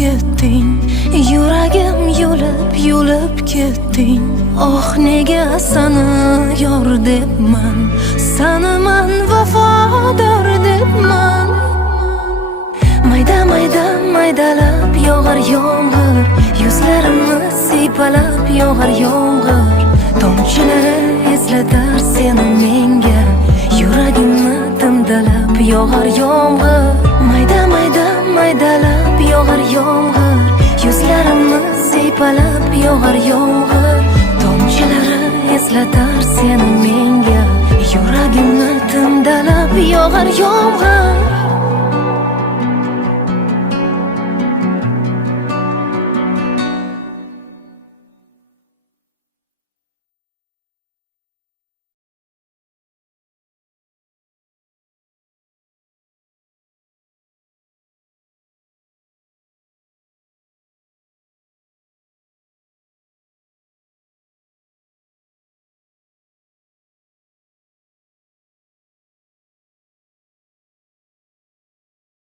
ketding, yuragim yulib ketding. Oh nega seni yor debman, seni man vafodor debman. Maydalab yog'ar yomg'ir, yuzlarimni siypalab yog'ar yomg'ir. Tomchilari eslatar seni menga, yuragimni timdalab yog'ar yomg'ir. Maydalab yog'ar yomg'ir, yuzlarimni siypalab yog'ar yomg'ir. Tomchilari eslatar seni menga, yuragimni timdalab yog'ar yomg'ir.